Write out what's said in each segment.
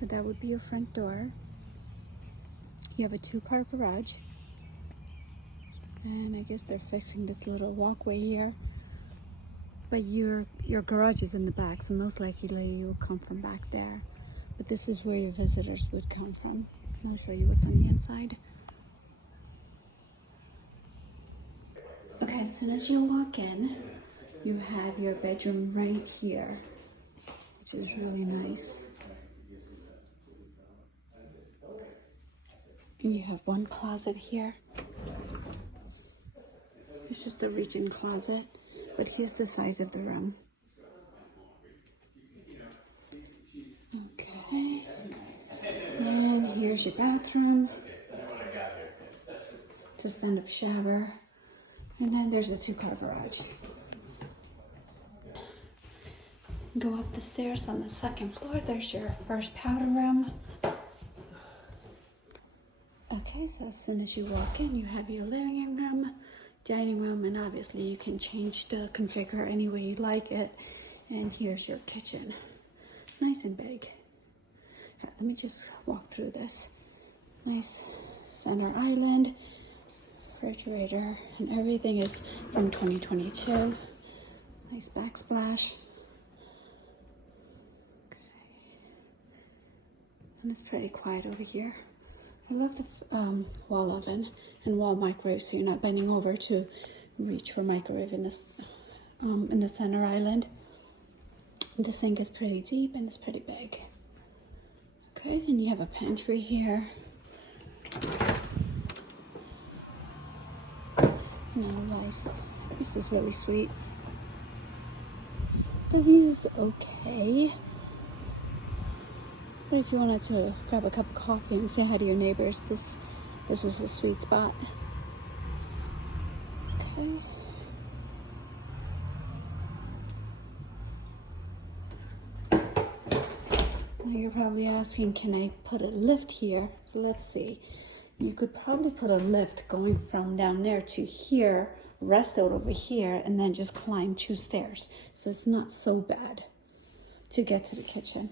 So that would be your front door. You have a 2-car garage. And I guess they're fixing this little walkway here. But your garage is in the back, so most likely you'll come from back there. But this is where your visitors would come from. And I'll show you what's on the inside. Okay, as soon as you walk in, you have your bedroom right here, which is really nice. And you have one closet here. It's just a reach-in closet, but here's the size of the room. Okay, and here's your bathroom. It's a stand-up shower, and then there's a 2-car garage. Go up the stairs on the 2nd floor. There's your first powder room. Okay, so as soon as you walk in, you have your living room, dining room, and obviously you can change the configure any way you like it. And here's your kitchen. Nice and big. Let me just walk through this. Nice center island, refrigerator, and everything is from 2022. Nice backsplash. Okay. And it's pretty quiet over here. I love the wall oven and wall microwave, so you're not bending over to reach for microwave in the center island. The sink is pretty deep and it's pretty big. Okay, then you have a pantry here. Nice. This is really sweet. The view's okay. But if you wanted to grab a cup of coffee and say hi to your neighbors, this is a sweet spot. Okay. Now you're probably asking, can I put a lift here? So let's see. You could probably put a lift going from down there to here, rest out over here, and then just climb 2 stairs. So it's not so bad to get to the kitchen.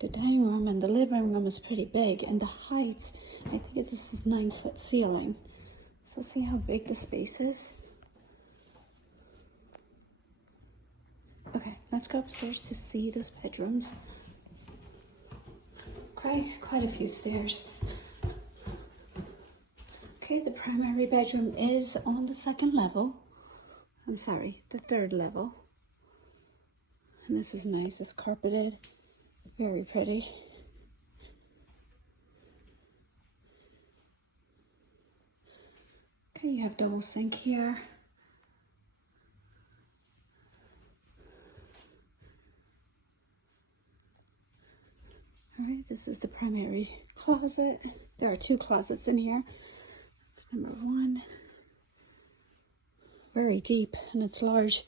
The dining room and the living room is pretty big, and the heights, I think this is 9-foot ceiling. So see how big the space is? Okay, let's go upstairs to see those bedrooms. Quite a few stairs. Okay, the primary bedroom is on the 2nd level. I'm sorry, the 3rd level. And this is nice, it's carpeted. Very pretty. Okay, you have double sink here. All right, this is the primary closet. There are 2 closets in here. That's number 1. Very deep and it's large.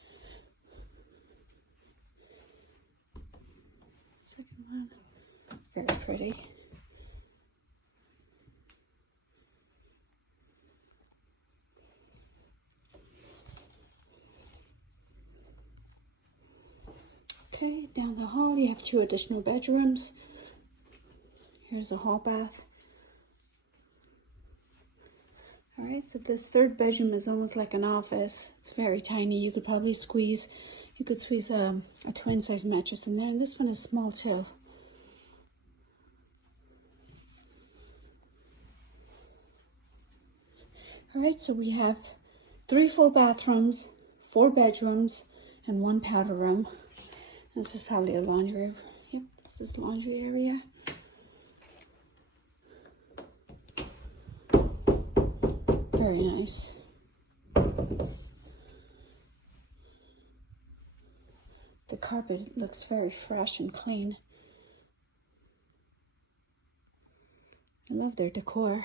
Second one, very pretty. Okay, down the hall you have 2 additional bedrooms. Here's a hall bath. All right, so this 3rd bedroom is almost like an office. It's very tiny. You could probably squeeze a twin size mattress in there, and this one is small too. All right, so we have 3 full bathrooms, 4 bedrooms, and 1 powder room. This is probably a laundry. Yep, this is laundry area. Very nice. The carpet looks very fresh and clean. I love their decor.